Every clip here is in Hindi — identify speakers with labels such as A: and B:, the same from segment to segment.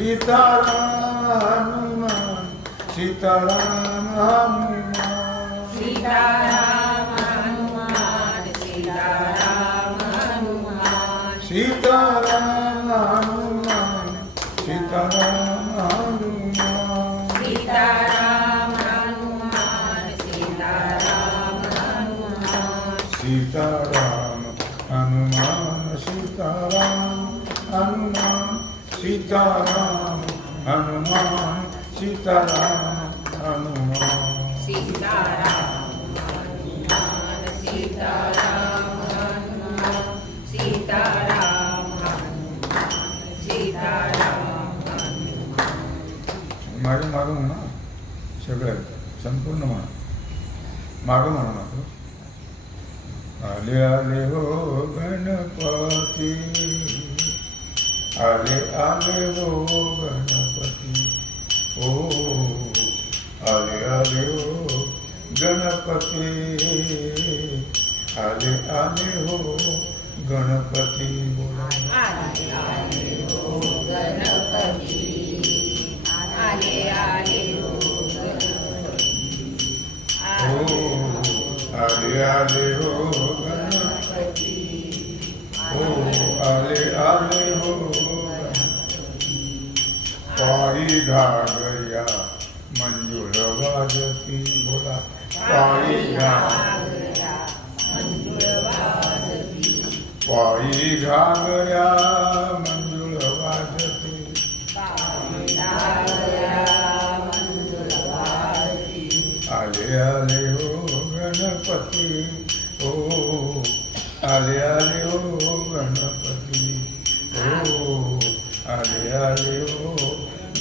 A: সীতারাম হনুমান সীতারাম হনুমান সীতারাম হনুমান সীতারাম হনুমান সীতারাম হনুমান সীতারাম হনুমান সীতারাম হনুমান সীতারাম হনুমান সীতারাম হনুমান সীতারাম হনুমান সীতারাম सीताराम हनुमान मागे मागं म्हणा सगळं संपूर्ण म्हणा मागं म्हणा नको आले आले हो गणपती आले आले हो गणपती ओ आले आले हो गणपति। आले आले हो गणपति। बोला ओ आले आले हो गणपति। ओ आले आले हो पाई धागा वाजती बोला। पायी घागया पायी घागया मंजूळ वाजती आले आले हो गणपति हो आले आले हो गणपति हो आले आले हो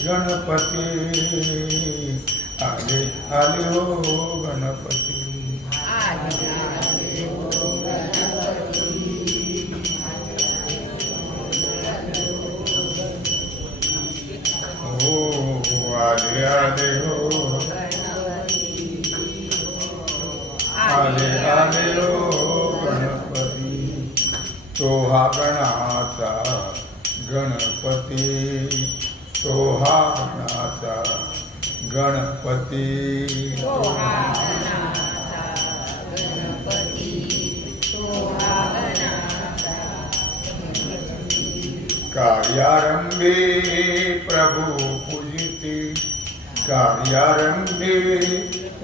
A: गणपती। आले हो, हो गणपती. हो, हो आले आले हो. आले आले हो गणपती. तो हा गणाचा गणपती तो हा गणाचा गणपती। कार्यारंभे प्रभु पूजिते। कार्यारंभे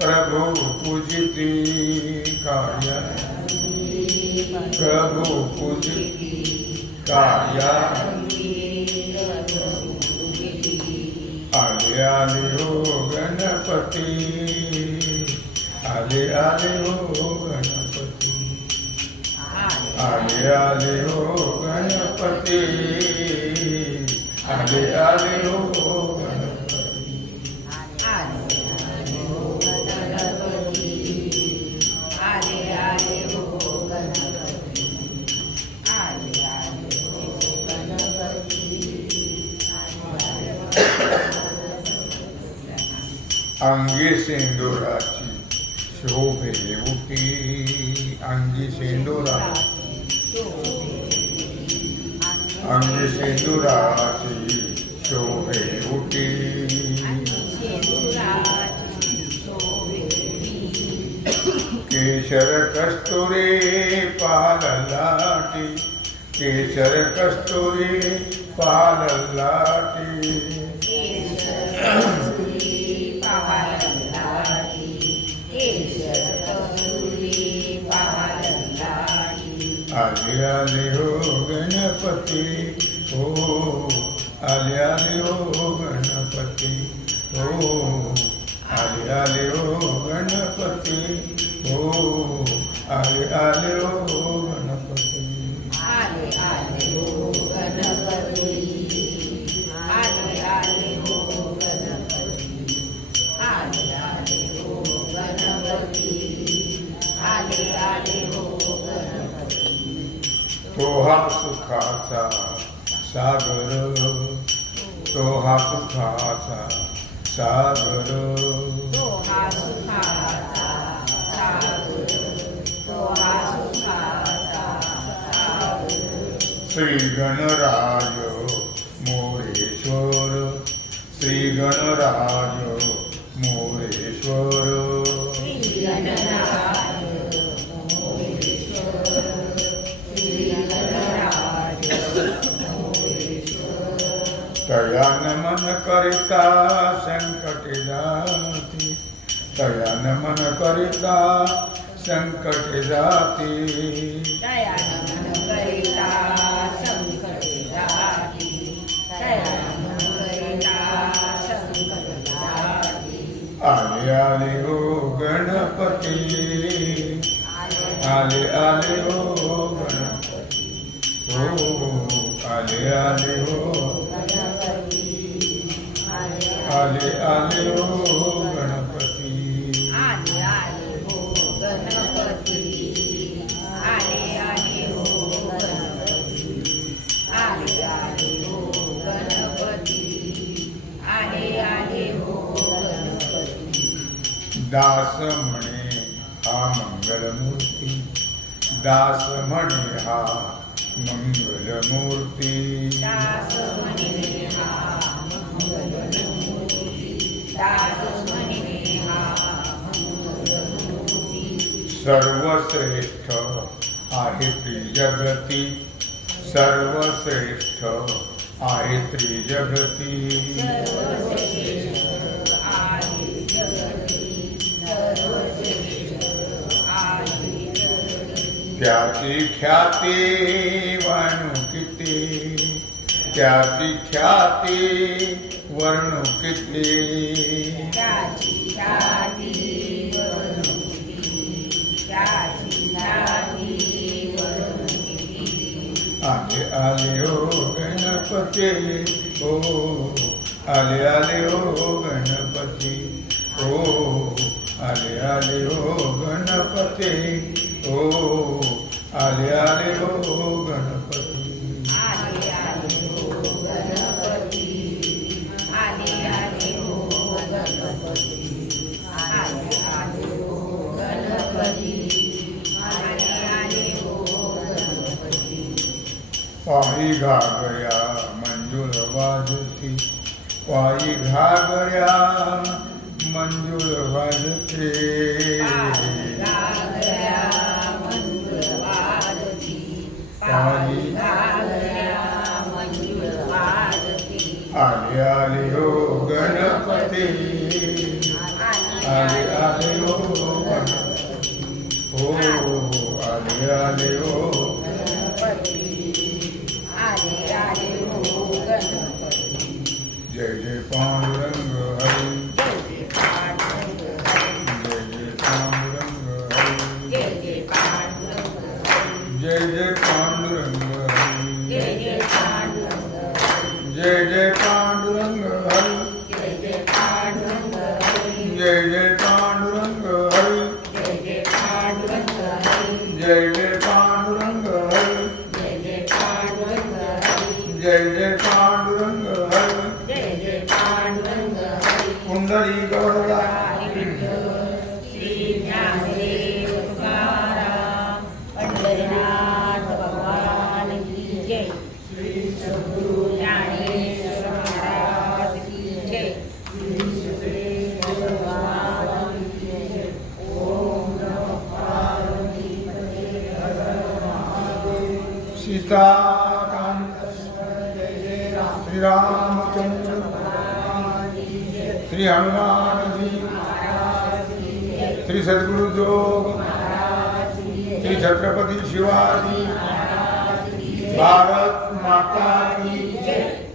A: प्रभु पूजिते। कार्य प्रभु पूजिते। कार्या આલે હો ગણપતિ આલે આલે હો ગણપતિ આલે આલે હો ગણપતિ આલે આલે अंगी सिंदुराची शोभे उटी अंगी सिंदुराची अंगी सिंदुराची शोभे उटी केशर कस्तुरी पाललाटी केशर कस्तुरी पाललाटी आले हो गणपति ओ आले आले हो गणपति ओ आले आले हो गणपति ओ
B: आले आले हो गणपति आले आले हो गणपति आले आले हो गणपति आले आले हो गणपति
A: आले आले हो
B: तोहा सुखाचा सागर। तोहा सुखाचा सागर।
A: श्री गणराज मोरेश्वर। श्री गणराज तयान मन करिता संकटे जाती। तयान मन करिता संकटे जाती। आले आले हो गणपती। आले आले हो गणपती। हो आले आले हो आले आले हो गणपती।
B: आले आले हो गणपती। आले आले हो गणपती। आले आले हो गणपती। आले आले हो गणपती।
A: दास म्हणे हा मंगलमूर्ती। दास म्हणे हा मंगलमूर्ती।
B: दास म्हणे हा
A: सर्वश्रेष्ठ आहे त्रिजगती सर्वश्रेष्ठ आहे त्रिजगती त्याची ख्याती वणू किती
B: त्याची ख्याती वर्णों कितने
A: आले आले ओ गणपति ओ आले आले ओ गणपति ओ आले आले ओ गणपति ओ आले आले ओ गणपति पायी घागऱ्या मंजूळ वाजते. पायी घागऱ्या मंजूळ वाजते.
B: पायी
A: आले आले हो गणपती.
B: श्री
A: रामचंद्र श्री हनुमान जी श्री सदगुरु जोग श्री छत्रपति शिवाजी भारत माता की